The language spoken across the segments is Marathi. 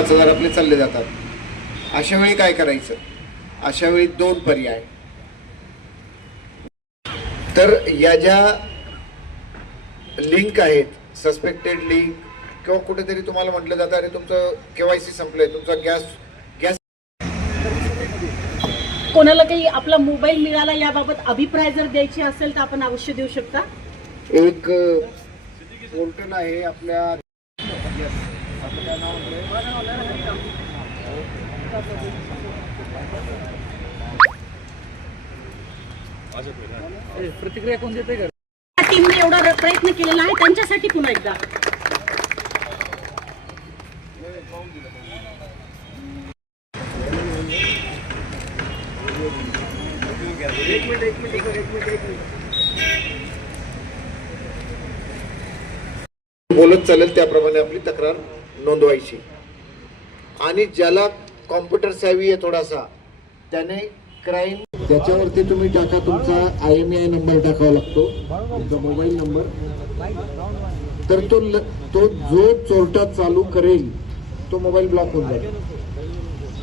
5,000 आपले चालले जातात. अशा वेळी काय करायचं? अशा वेळी दोन पर्याय. तर या ज्या लिंक आहेत, सस्पेक्टेड लिंक किंवा कुठेतरी तुम्हाला म्हटलं जातं अरे तुमचं KYC संपलंय, तुमचा गॅस कोणाला काही आपला मोबाईल मिळाला याबाबत अभिप्राय जर द्यायची असेल तर आपण अवश्य देऊ शकता. एक पोर्टल आहे आपल्या प्रतिक्रिया कोण देते का? टीमने एवढा प्रयत्न केलेला आहे त्यांच्यासाठी पुन्हा एकदा बोलत चालेल त्याप्रमाणे आपली तक्रार नोंदवायची. आणि ज्याला कॉम्प्युटर सॅव्ही आहे थोडासा, त्याने क्राईम त्याच्यावरती तुम्ही टाका, तुमचा IMEI नंबर टाकावा लागतो, तुमचा मोबाईल नंबर. तर तो जो चोरटा चालू करेल तो मोबाईल ब्लॉक होऊन जाईल.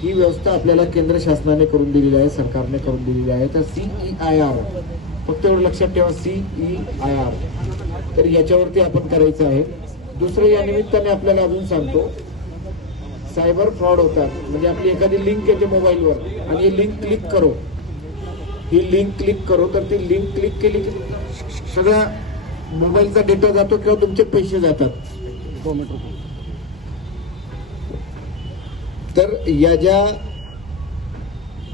ही व्यवस्था आपल्याला केंद्र शासनाने करून दिलेली आहे, सरकारने करून दिलेली आहे. तर CEIR फक्त एवढं लक्षात ठेवा, CEIR. तर याच्यावरती आपण करायचं आहे. दुसरं या निमित्ताने आपल्याला अजून सांगतो, सायबर फ्रॉड होतात. म्हणजे आपली एखादी लिंक येते मोबाईलवर आणि ही लिंक क्लिक करो, तर ती लिंक क्लिक केली की सगळा मोबाईलचा डेटा जातो किंवा तुमचे पैसे जातात. तर या ज्या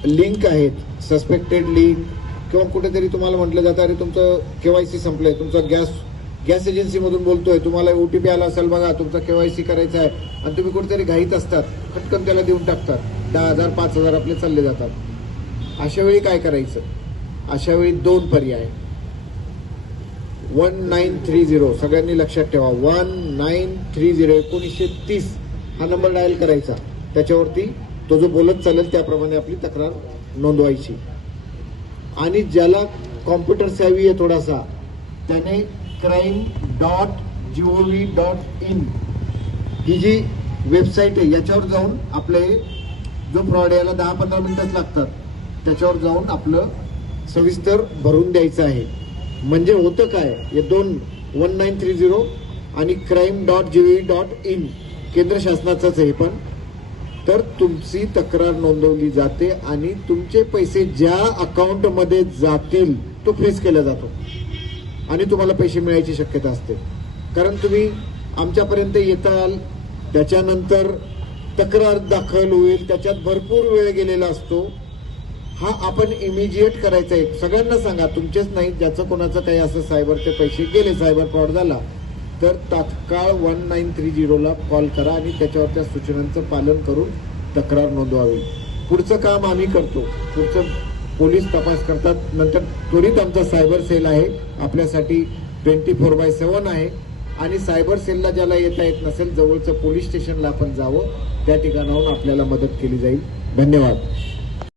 लिंक आहेत, सस्पेक्टेड लिंक किंवा कुठेतरी तुम्हाला म्हटलं जातं अरे तुमचं KYC संपलंय, तुमचा गॅस एजन्सीमधून बोलतोय, तुम्हाला OTP आला असेल बघा, तुमचा KYC करायचा आहे, आणि तुम्ही कुठेतरी घाईत असतात, पटकन त्याला देऊन टाकतात. 10,000 5,000 आपले चालले जातात. अशा वेळी काय करायचं? अशा वेळी दोन पर्याय. 1930 सगळ्यांनी लक्षात ठेवा, 1930 1930 हा नंबर डायल करायचा. त्याच्यावरती तो जो बोलत चालेल त्याप्रमाणे आपली तक्रार नोंदवायची. आणि ज्याला कॉम्प्युटर सॅव्ही आहे थोडासा, त्याने crime.gov.in ही जी वेबसाईट आहे याच्यावर जाऊन आपले जो फ्रॉड याला 10-15 मिनिटच लागतात, त्याच्यावर जाऊन आपलं सविस्तर भरून द्यायचं आहे. म्हणजे होतं काय, हे दोन 1930 आणि crime.gov.in केंद्र शासनाचंच आहे पण. तर तुमची तक्रार नोंदवली जाते आणि तुमचे पैसे ज्या अकाउंटमध्ये जातील तो फ्रीज केला जातो आणि तुम्हाला पैसे मिळायची शक्यता असते. कारण तुम्ही आमच्यापर्यंत येताल, त्याच्यानंतर तक्रार दाखल होईल, त्याच्यात भरपूर वेळ गेलेला असतो. हा आपण इमिजिएट करायचा आहे. सगळ्यांना सांगा, तुमचेच नाही, ज्याचं कोणाचं काही असं सायबरचे पैसे गेले, सायबर फ्रॉड झाला, तर तात्काळ 1930 कॉल करा आणि त्याच्यावरच्या सूचनांचं पालन करून तक्रार नोंदवावी. पुढचं काम आम्ही करतो, पुढचं पोलीस तपास करतात. नंतर त्वरित आमचा सायबर सेल आहे, आपल्यासाठी 24/7 आहे. आणि सायबर सेलला ज्याला येता येत नसेल, जवळचं पोलीस स्टेशनला आपण जावं, त्या ठिकाणाहून आपल्याला मदत केली जाईल. धन्यवाद.